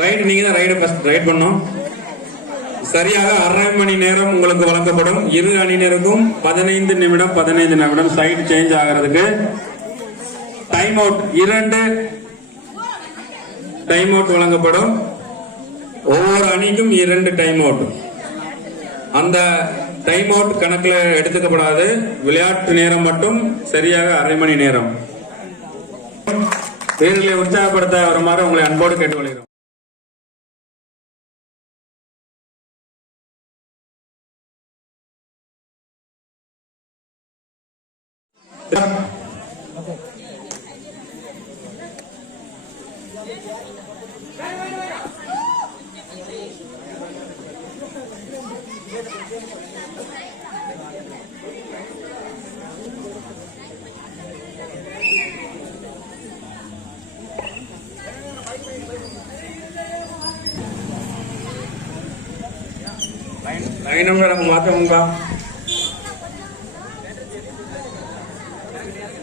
Right, நீங்க தான் ride first right பண்ணணும். சரியாக 1/2 மணி நேரம் உங்களுக்கு வழங்கப்படும். இரு அணியினருக்கும் 15 நிமிடம் 15 நிமிடம் சைடு சேஞ்ச் ஆகிறதுக்கு. டைம் அவுட் 2 டைம் அவுட் வழங்கப்படும். ஒவ்வொரு அணிக்கும் 2 டைம் அவுட். அந்த டைம் அவுட் கணக்கில் எடுத்துக்கப்படாது. விளையாட்டு நேரம் மட்டும் சரியாக 1/2 மணி நேரம். வீரர்களை உற்சாகப்படுத்த வருமாறு உங்களை அன்போடு கேட்டுக்கொள்கிறோம்.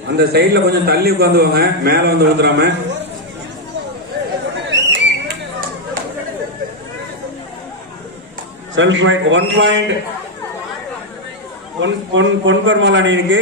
அந்த சைட்ல கொஞ்சம் தள்ளி உட்காந்துவாங்க, மேல வந்து விழுந்துடாம. செல்ஃப் பாயிண்ட் 1 பாயிண்ட் பொன்பெருமாள் அணிக்கு.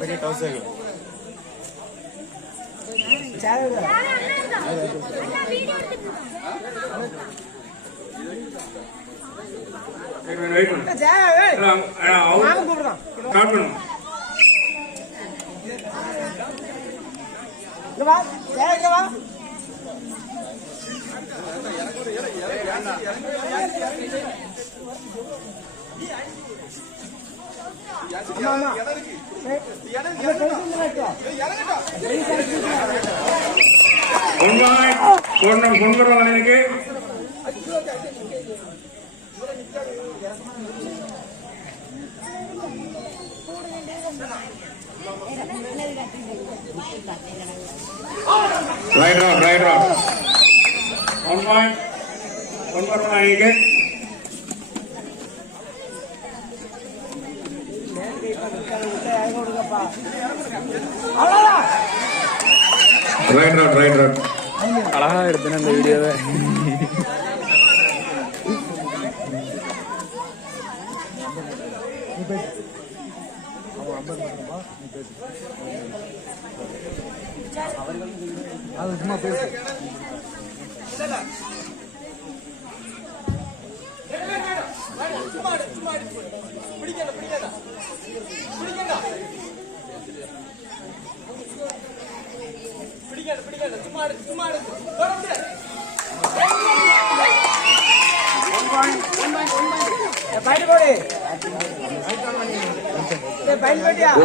பெரிய டவுசர் Right round. 1 point. 1 point आएंगे. Right round. அழகா இருக்கு அந்த வீடியோவை. அது சும்மா பேசு.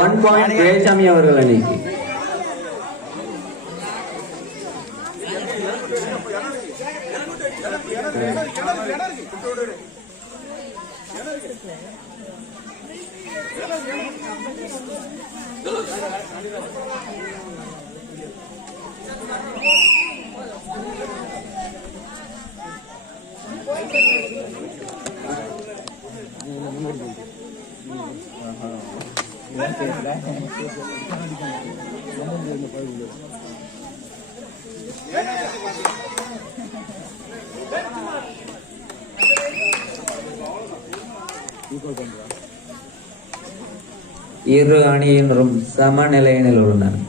One point ஜெயசாமி அவர்கள் அணிக்கு. இரு அணியினரும் சமநிலையினில் உள்ளனர்.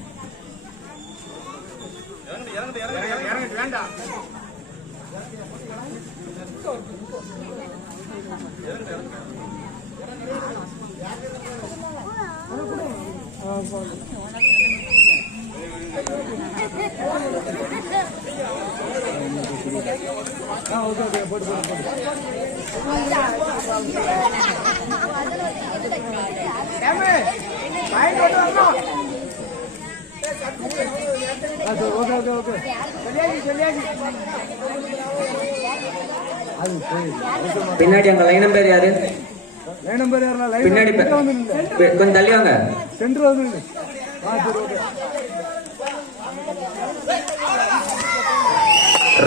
பின்னாடி அங்க லைன் நம்பர் யாரு? பின்னாடி கொஞ்சம் தள்ளி வாங்க.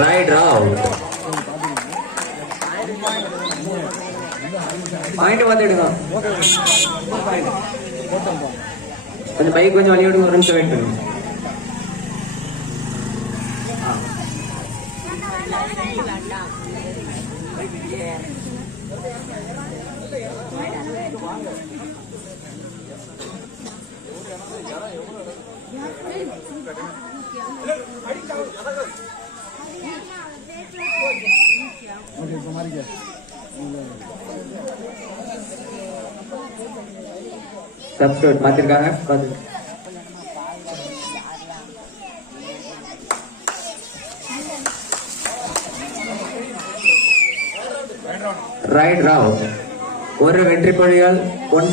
Right out. பாயிண்ட் பார்த்துடுங்க. கொஞ்சம் பைக் கொஞ்சம் வழி விடுங்க. ஒரு நிமிஷம் வெயிட் பண்ணுங்க. சப்ஸ்டிட்யூட் மாத்திருக்காங்க. Right round. ஒரு வெற்றி புள்ளிகள் 1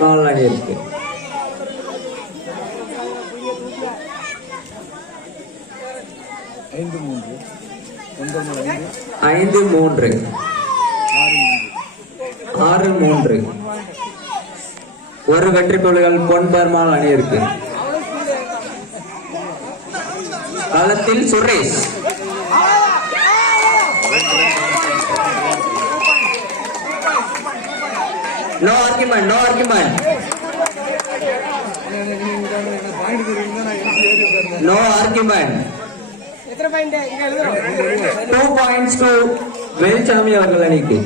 பர் அணி இருக்கு. 5-3 6-3. ஒரு வெற்றி புள்ளிகள் 1 பர் அணி இருக்கு. களத்தில் Suresh. No argument, no argument. No argument. 2 points to Veluchamy அவர்கள் அணிக்கு.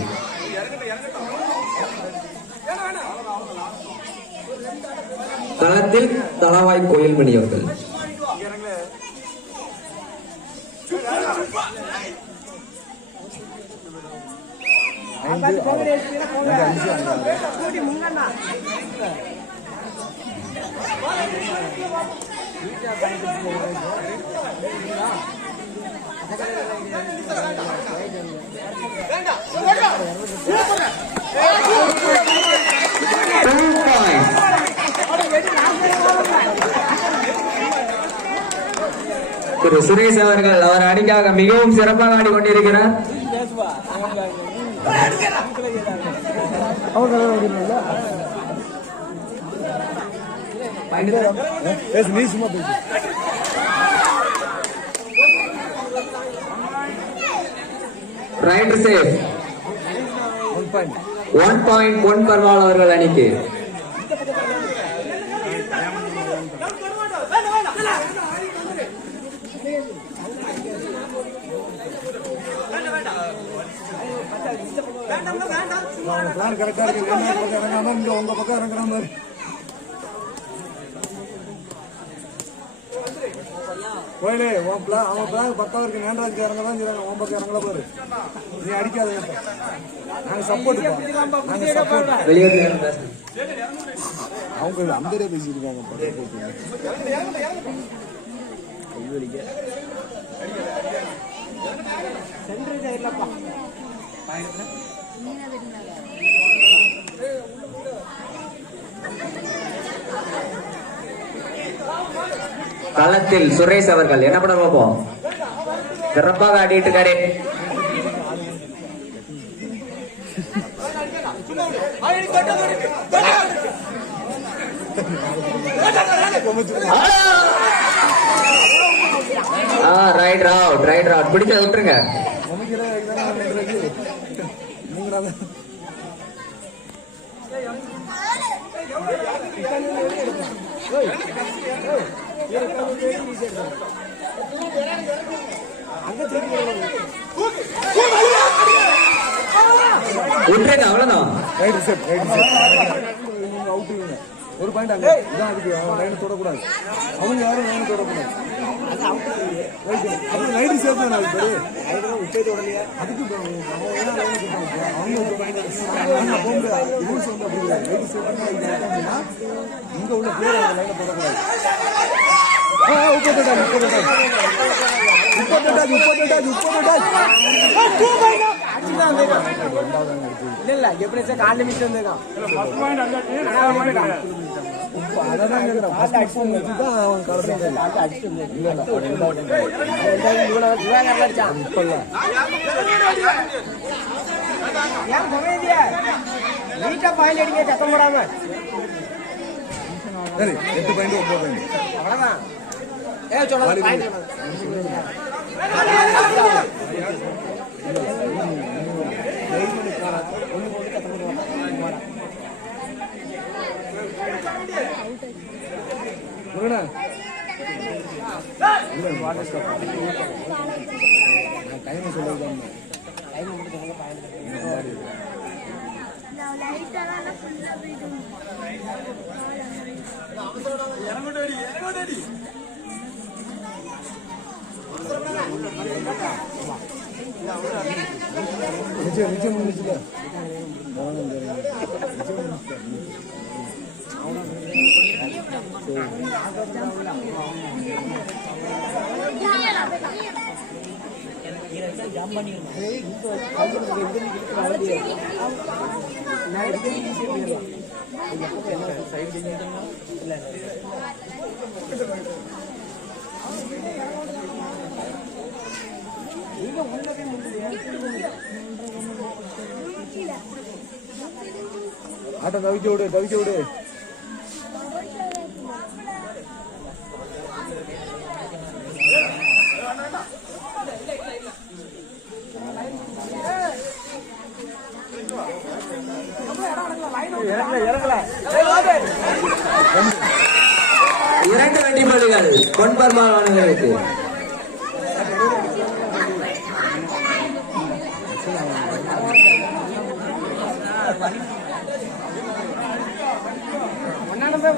களத்தில் தளவாய் கோயில்மணி அவர்கள். திரு சுரேஷ் அவர்கள் அவர் அணிக்காக மிகவும் சிறப்பாக ஆடிக்கொண்டிருக்கிறார். Right safe. 1.1 பர்வால் அவர்கள் அணிக்கு. கரெக்டா இருக்கு. உங்க பக்கம் இறங்குற மாதிரி கோயிலே அவன் பிளாக் பக்கம் இருக்கு. நேண்டராஜ் இறங்கதான் செய்றாங்க. உன் பக்கம் இறங்கல பாரு. நீ அடிக்காத. நாங்க சப்போர்ட் அவங்க அந்த பேசிருக்காங்க. களத்தில் சுரேஷ் அவர்கள் என்ன பண்ண பார்ப்போம். சிறப்பாக ஆடிட்டு இருக்காரு. ரைட் ரவுட் பிடிச்சத விட்டுருங்க. விட்டுருங்க, அவ்வளவுதான். ஒரு பாயிண்ட் அங்க இதான் அதுக்கு அவன் லைன் தொடக்கூடாது. அவங்க யாரும் லைன் தொடக்கூடாது. அது லைன் சேர்த்து நான் அதுக்கு ரூல்ஸ் வந்து அப்படி இல்லை. லைன் சேர்த்து அப்படின்னா இங்க உள்ள பேர் அந்த லைனை தொடக்கூடாது. 38 இல்ல எப்படி சார் கால் நிமிஷம் வந்தேங்க. ஃபர்ஸ்ட் பாயிண்ட் அங்க அதான் கேக்குறேன். ஃபர்ஸ்ட் ஆக்சன் வச்சுட்டா அவன் கரெக்ட்டா அடிச்சு இல்ல இவன அடிச்சான் இப்பல்ல யார் கோவேந்தியா நீட்டா பாயிண்ட் அடிக்க சத்தம் போடாம. சரி 8 பாயிண்ட் 9 பாயிண்ட் அவ்வளவுதான். சொல்லுங்க பாயிண்ட் ஆட்ட தவிக்க விடு தவிக்க விடு. இரண்டு வெட்டிப்பள்ளிகள் பொன்பர்மானவர்களுக்கு.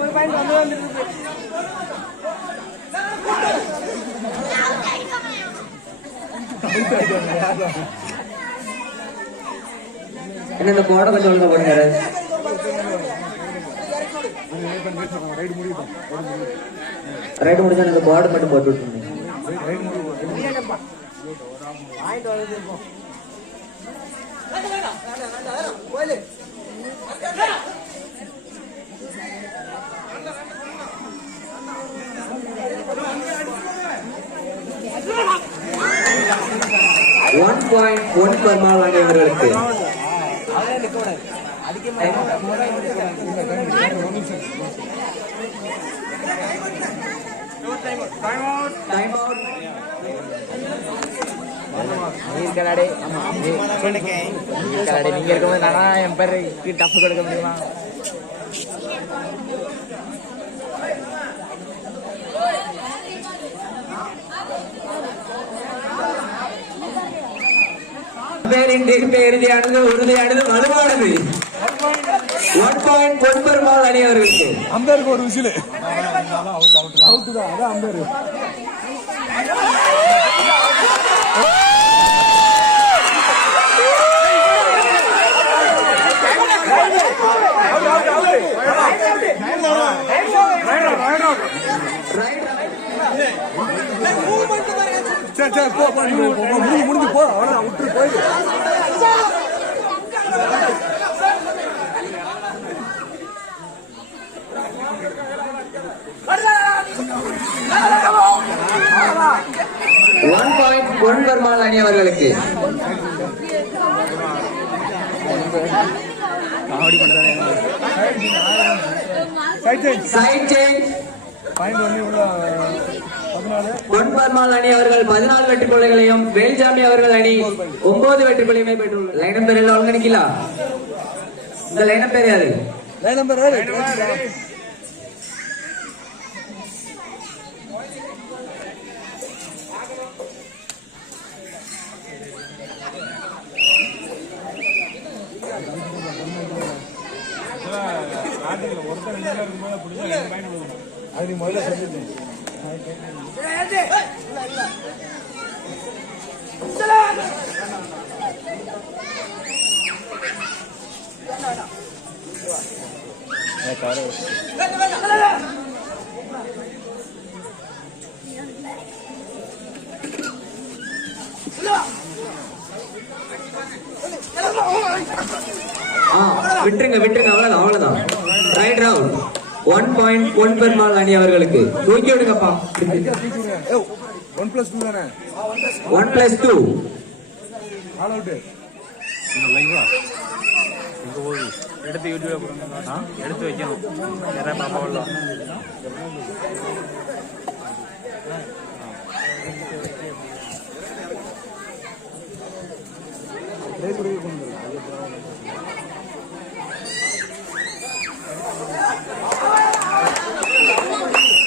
ஒரு பாயிண்ட் வந்து வந்துருக்கு. என்ன இந்த கோடை கொஞ்சம் ஒழுங்கா போடுங்க. ரைடு முடிஞ்சா இந்த கோடை மட்டும் போட்டு விட்டுருங்க. 1 point பொன்பர்மாள் அணியவர்களுக்கு. நீங்க இருக்கும்போது நானா என் பேருக்கு டஃப் கொடுக்க முடியுமா? இறுதியானது உறுதியானது வலுவானது. 1 point பொன்பர்மாள் அணியவர்களுக்கு. அம்பேருக்கு ஒரு விசில் அவுட் தான். அதான் அம்பேரு. சரி சரி போ முடிஞ்சு போ. அவ்வளோ விட்டு போயிடு. ஒன் பாயிண்ட் பொன்பர்மாள் அணியவர்களுக்கு. Side change. பாயிண்ட் ஒன்று உள்ள 14. பொன்பர்மாள் அணி அவர்கள் 14 வெற்றி புள்ளிகளையும் வேல்சாமி அவர்கள் அணி 9 வெற்றி புள்ளியுமே பெற்றுள்ளனர். லைன் நம்பர் எல்லாம் ஒழுங்கணிக்கலாம். இந்த லைன் நம்பர் யாரு? லைன் நம்பர் அது முதல்ல சொல்லிட்டேன். விட்டுருங்க விட்டுருங்க, அவ்வளவுதான். ரைட் ரவுண்ட் 1 பாயிண்ட் பொன்பர்மாள் அணி அவர்களுக்கு. தூக்கி விடுங்கப்பா. 1+2 தானே? 1+2 ஆல் அவுட். எடுத்து யூடியூப்ல போடணும். எடுத்து வைக்கணும். யாராவது பாப்பா வரலாம்.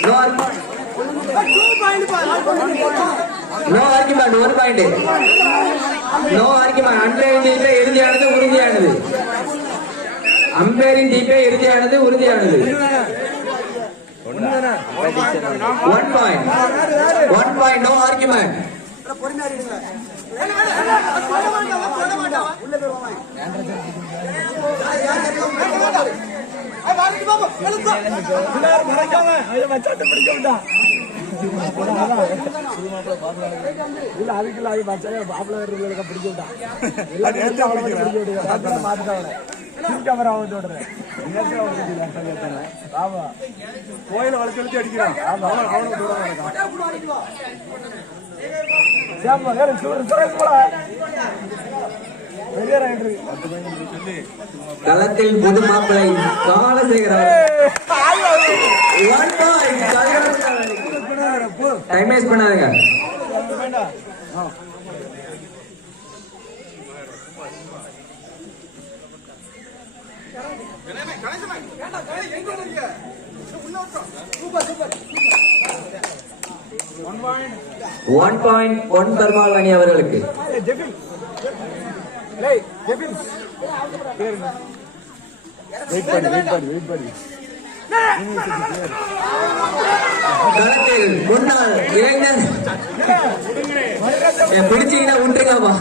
No argument. 1 point. No argument. அம்பேரின் தீர்ப்பே இறுதியானது, உறுதியானது. அம்பேரின் தீர்ப்பே இறுதியானது, உறுதியானது. 1 பாயிண்ட். 1 பாயிண்ட். No argument. இல்ல அதுக்குள்ள அது மச்சானே பாப்புல வேறதுல பிடிக்க விட்டான். எல்லாம் கேமரா வந்து ஓடுறேன். ஆமா கோயில வளர்த்து வச்சு அடிக்கிறான். களத்தில் புது மாப்பிளை காலசேகரன். டைம் வேஸ்ட் பண்ணாதீங்க. ஒன் பாயிண்ட் பொன்பர்மாள் அணி அவர்களுக்கு. களத்தில் முன்னாள் இளைஞர் பிடிச்சீங்கன்னா விட்டுருங்கப்பா.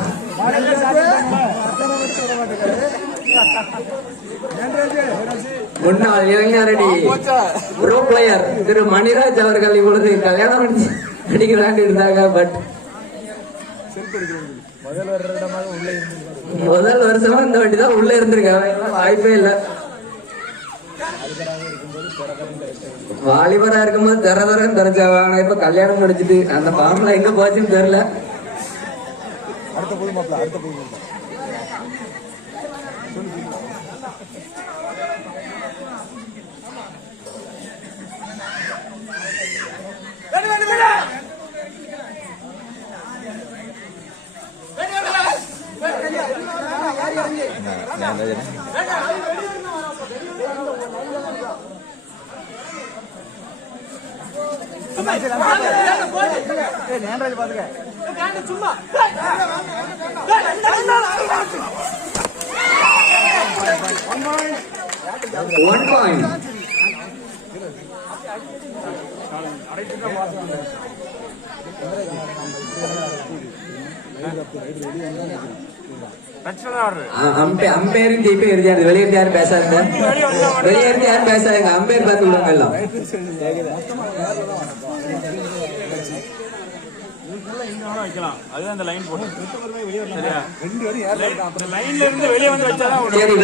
முன்னாள் இளைஞரணி ப்ரோ பிளேயர் திரு மணிராஜ் அவர்கள் இப்பொழுது கல்யாணம் அடிக்க விளையாண்டு இருந்தாங்க. பட் முதல் வருஷமா இந்த வண்டி தான் உள்ள இருந்திருக்காங்க. வாய்ப்பே இல்லை. வாலிபரா இருக்கும்போது தரதரம் தெரிஞ்சாவா. ஆனா இப்ப கல்யாணம் முடிச்சிட்டு அந்த பாம்புல எங்க போச்சுன்னு தெரியல. அடுத்த போது மாப்பிள்ள அடுத்த போது சும்மா 1 பாயிண்ட். அம்பேரின் தீர்ப்பு இறுதியானது. வெளியிருந்து யாரும் பேசாதுங்க. வெளியிருந்து யாரும் பேசாதுங்க. அம்பேர் பார்த்து விடுங்க எல்லாம். அதுதான் அந்த லைன் போட்டு சரியா. லைன்ல இருந்து வெளியே வந்து வச்சாதான் சரி.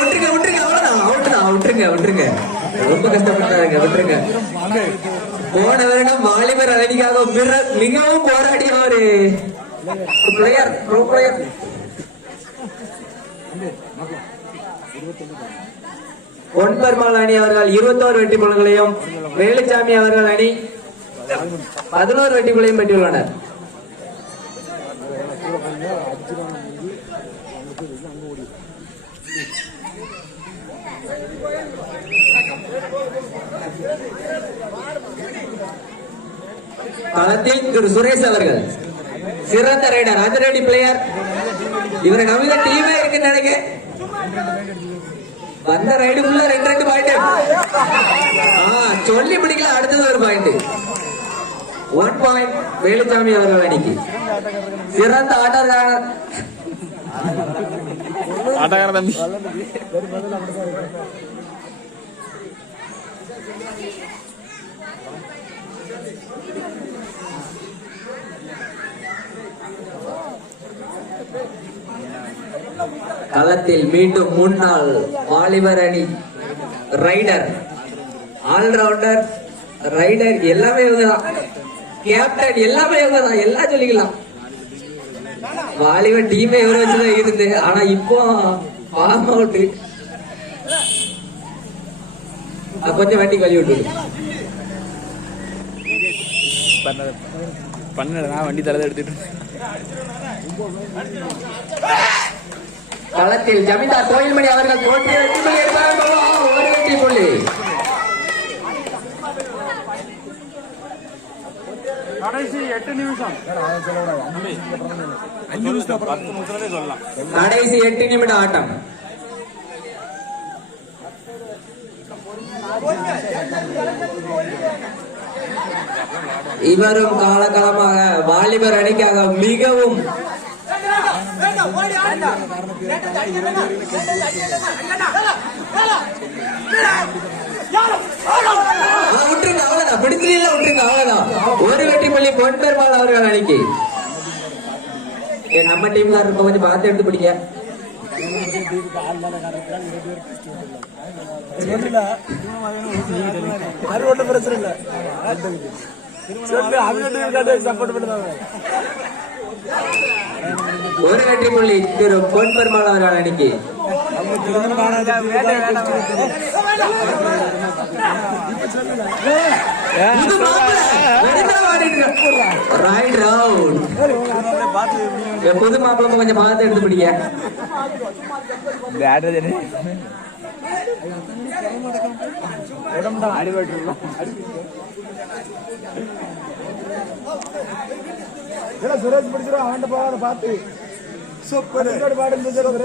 விட்டுருங்க விட்டுருங்க அவ்வளவுதான் அவுட்டுதான் விட்டுருங்க ரொம்ப கஷ்டப்பட்டாருங்க விட்டுருங்க. போன வருடம் வாலிபர் அணிக்காக மிகவும் போராடிய ஒரு பிளேயர் ப்ரோ பிளேயர். பொன்பெருமாள் அணி அவர்கள் 21 வெற்றி புள்ளிகளையும் வேலுச்சாமி அவர்கள் அணி 11 வெற்றி புள்ளியும் பெற்றுள்ளனர். களத்தில் திரு சுரேஷ் அவர்கள் சிறந்த ரைடர் அதிரடி பிளேயர். இவரை நம்பித டீமே இருக்குன்னு நினைக்க வந்த ரைடுக்குள்ள 2 பாயிண்ட் சொல்லி பிடிக்கல. அடுத்தது ஒரு பாயிண்ட் 1 பாயிண்ட் வேலுச்சாமி அவர்கள் அணிக்கு. சிறந்த ஆட்டக்காரர் தம்பி களத்தில் மீண்டும் முன்னாள் வாலிபர் அணி ரைடர் ஆல்ரவுண்டர் ரைடர் எல்லாமே இவங்கதான். கேப்டன் எல்லாமே இவங்கதான். எல்லாம் சொல்லிக்கலாம். வாலிபர் டீமே இவரை வச்சுதான் இருந்து. ஆனா இப்போ ஃபார்ம் அவுட் கொஞ்சம் வண்டி கழுவி விட்டு பண்ணல வண்டி தலை எடுத்துட்டு. களத்தில் ஜமீன்தார் கோயில்மணி அவர்கள் போட்டி ஒரு வெற்றி புள்ளி. கடைசி 8 நிமிஷம் சொல்லலாம். கடைசி 8 நிமிட ஆட்டம். இவரும் காலகாலமாக வாலிபர் அணிக்காக மிகவும் விட்டுருங்க அவ்வளவுதான். பிடிக்கல விட்டுருங்க அவ்வளவுதான். ஒரு வெற்றி புள்ளி பொன்பெருமாள் அவர்கள் அணிக்கு. நம்ம டீம்ல இருக்க கொஞ்சம் பார்த்து எடுத்து பிடிக்க. பிரச்சனை இல்ல சப்போர்ட் பண்ணுவாங்க. ஒரு வெற்றி புள்ளி திரு பொன்பெருமாள் அவர்கள் அணிக்கு. புது மாப்பிள்ள கொஞ்சம் பார்த்து எடுத்து பிடிக்க. சுரேஷ் பிடிச்சிடும் அவன் போகாத பார்த்து சூப்பர் பாடு சுரேஷ்.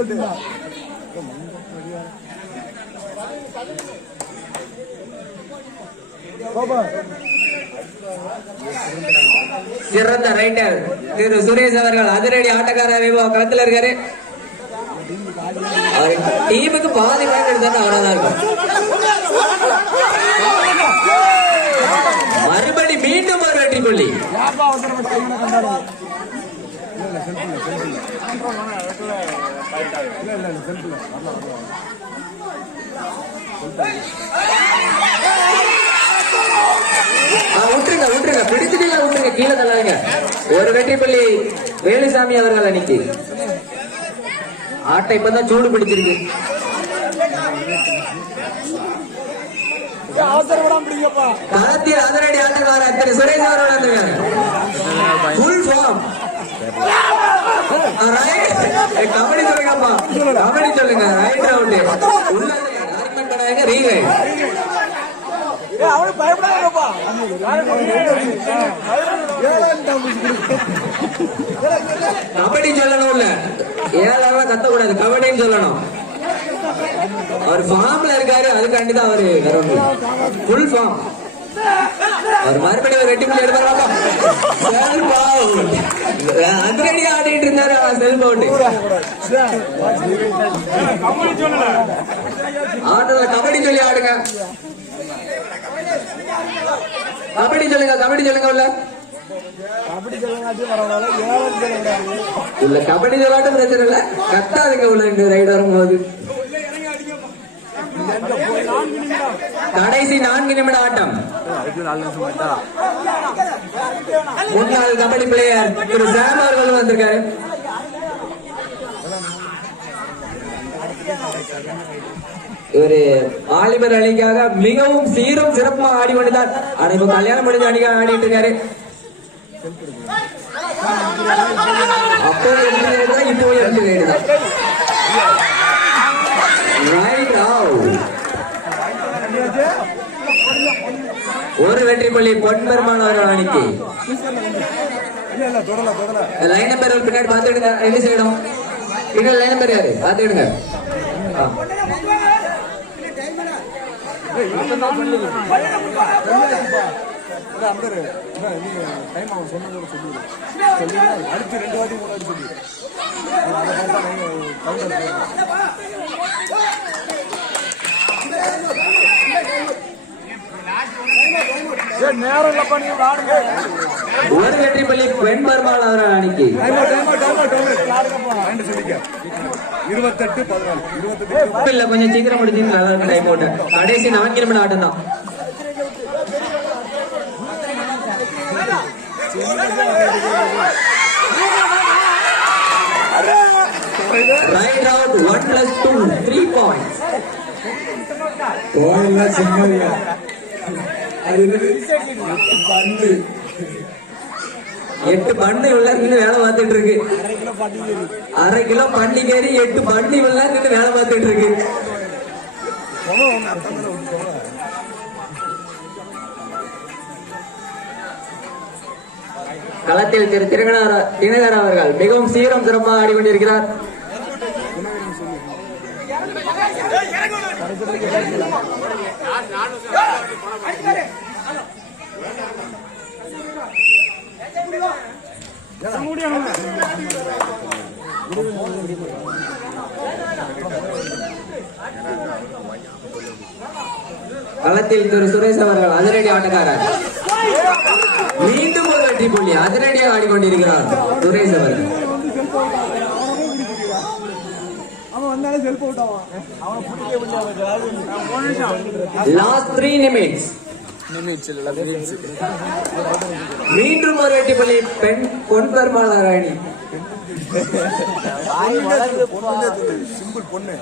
சிறந்த ரைட்டர் திரு சுரேஷ் அவர்கள் அதிரடி ஆட்டக்காரர் களத்தில் இருக்காரு. டீமுக்கு பாதி பாயிண்ட் எடுத்தாரு. அவ்வளவுதான் இருக்கும். மறுபடி மீண்டும் ஒரு வெற்றி புள்ளி. விட்டுருங்க பிடிச்சிட்டீங்க விட்டுருங்க கீழே தள்ளாங்க. ஒரு வெற்றி புள்ளி வேலுசாமி அவர்கள் அணிக்கு. ஆட்டை இப்பதான் சூடு பிடிச்சிருக்கு. களத்தில் அதிரடி ஆட்டக்காரர் திரு சுரேஷ் அவர்கள் வந்திருக்காரு. Full form. கபடி சொல்லுங்கப்பா கபடி சொல்லுங்க. Right round rewrite. கபடி சொல்லணும் இல்ல 7 கத்தக்கூடாது. கபடின்னு சொல்லணும். அவர் ஃபார்ம்ல இருக்காரு. அதுக்காண்டிதான் அவரு ஃபுல் ஃபார்ம். அவர் மறுபடியும் ஒரு வெட்டி புள்ளி எடுப்பாரு. அதிரடி ஆடிட்டு இருந்தாரு. Self out. ஆட்டத்துல கபடி சொல்லி ஆடுங்க. கபடி சொல்லுங்க உள்ள கபடி சொல்லலாட்டி பரவாயில்ல, ஏழம் சொல்லக்கூடாது. இல்ல கபடி சொல்லாட்டும் பிரச்சனை இல்ல, கத்தாதுங்க உள்ள இந்த ரைடு வரும்போது. கடைசி 4 நிமிட ஆட்டம். முன்னாள் கபடி பிளேயர் திரு சாம் அவர்கள் வந்திருக்காரு. இவரு வாலிபர் அணிக்காக மிகவும் சீரும் சிறப்புமா ஆடி கொண்டுதான். ஆனா இப்ப கல்யாணம் முடிஞ்ச அணிக்காக ஆடிட்டு இருக்காரு. அப்போ இப்போ ஒரு வெற்றி புள்ளி பொன்பெருமாள் அவர்கள் அணிக்கு. லைன் நம்பர் பின்னாடி பாத்துடுங்க, 2 சைடும் பின்னாடி லைன் நம்பர் யாரு பாத்துடுங்க. அடுத்து 2 வாட்டி 3 வாட்டி சொல்லி நேரம் இல்லப்பா, நீங்க ஆடுங்க. ஒரு வெற்றி புள்ளி பொன்பெருமாள் அவர்கள் அணிக்கு. 28-14 இல்ல கொஞ்சம் சீக்கிரம் முடிஞ்சு டைம் அவுட். கடைசி 4 நிமிடம் ஆட்டம் தான். Right out 1+2 3 points. பந்து 8 பண்டு உள்ள நின்று வேலை பார்த்துட்டு இருக்கு. 1/2 கிலோ பண்டிகேரி 8 பண்டி உள்ள நின்று வேலை பார்த்துட்டு இருக்கு. களத்தில் திரு தினகர் அவர்கள் மிகவும் சீரம் சிறப்பாக ஆடிக்கொண்டிருக்கிறார். களத்தில் திரு சுரேஷ் அவர்கள் அதிரடி ஆட்டக்காரர். மீண்டும் ஒரு வெற்றி புள்ளி, அதிரடியாக ஆடிக்கொண்டிருக்கிறார் சுரேஷ் அவர்கள். Last 3 minutes. மீண்டும் ஒரு வெற்றி புள்ளி பொன்பெருமாள் அணி. சிம்பிள் பொண்ணு.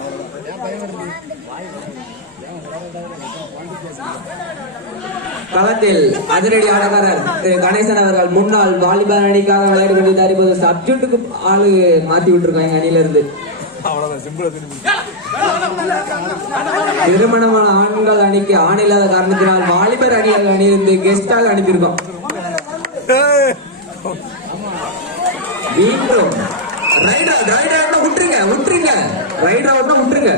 களத்தில் அதிரடி ஆட்டக்காரர் திரு கணேசன் அவர்கள் முன்னாள் வாலிபால் அணிக்காக விளையாடி கொண்டிருந்தார். இப்போது சப்ஜெக்டுக்கு ஆளு மாத்தி விட்டுருக்காங்க அணியில இருந்து. திருமணமான ஆண்கள் அணிக்கு ஆண் இல்லாத காரணத்தினால் வாலிபர் அணியிலிருந்து கெஸ்டாக அனுப்பியிருக்கோம். மீண்டும் விட்டுருங்க. ரைட் அவுட்னா விட்டுருங்க.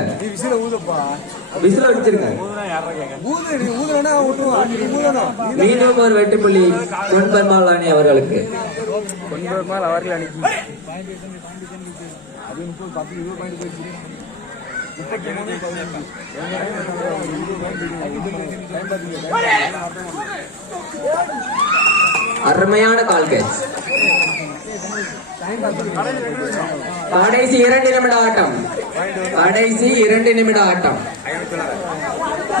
விசில் அடிச்சிருங்க. மீண்டும் ஒரு வெற்றி புள்ளி பொன்பெருமாள் அணி அவர்களுக்கு. பொன்பெருமாள் அவர்கள் அணிக்கு அருமையான கால் கேட்ச். கடைசி 2 நிமிட ஆட்டம்.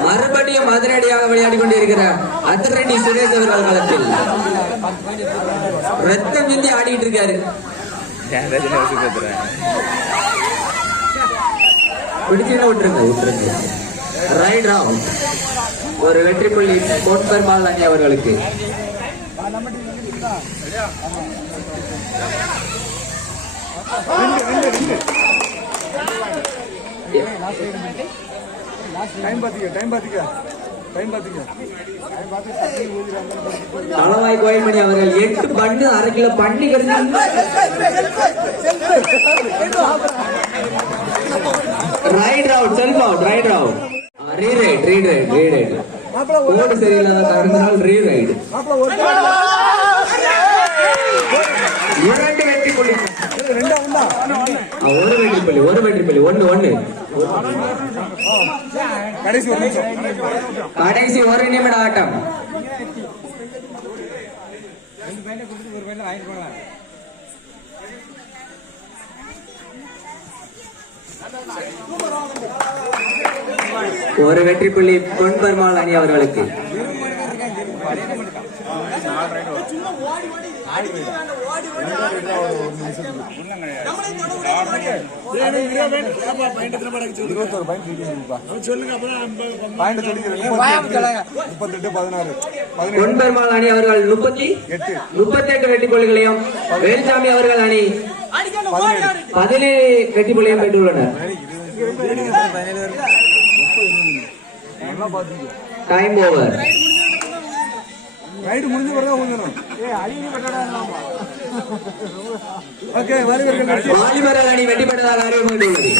மறுபடியும் அதிரடியாக விளையாடி கொண்டிருக்கிறார் அதிரடி சுரேஷ் அவர்கள் களத்தில். ரத்தம் சிந்தி ஆடிட்டு இருக்காரு. பிடிச்சுன்னு விட்டுருங்க. Right round. ஒரு வெற்றி புள்ளி பொன்பெருமாள் அணி அவர்களுக்கு. தளவாய் கோயில்மணி அவர்கள் 8 பண்டு 1/2 கிலோ பண்டி right round self out. Right round. Rewrite. கோடு சரியில்லாத காரணத்தினால் ரீரைட். 2 வெற்றி புள்ளி. ஒரு வெற்றி புள்ளி 1-1. கடைசி 1 நிமிட ஆட்டம். ஒரு வெற்றி புள்ளி பொன் பெருமாள் அணி அவர்களுக்கு. பொன் பெருமாள் அணி அவர்கள் 38 வெற்றி புள்ளிகளையும், வேலுசாமி அவர்கள் அணி 17 வெற்றி புள்ளியும் பெற்றுள்ளனர். Time over. ரைடு முடிஞ்ச பிறகு ஊந்தணும். ஓகே, வருவீர்கள். வாலிபர்கள் அணி வெற்றி பெற்றதாக அறிவிக்கப்பட்டுள்ளது.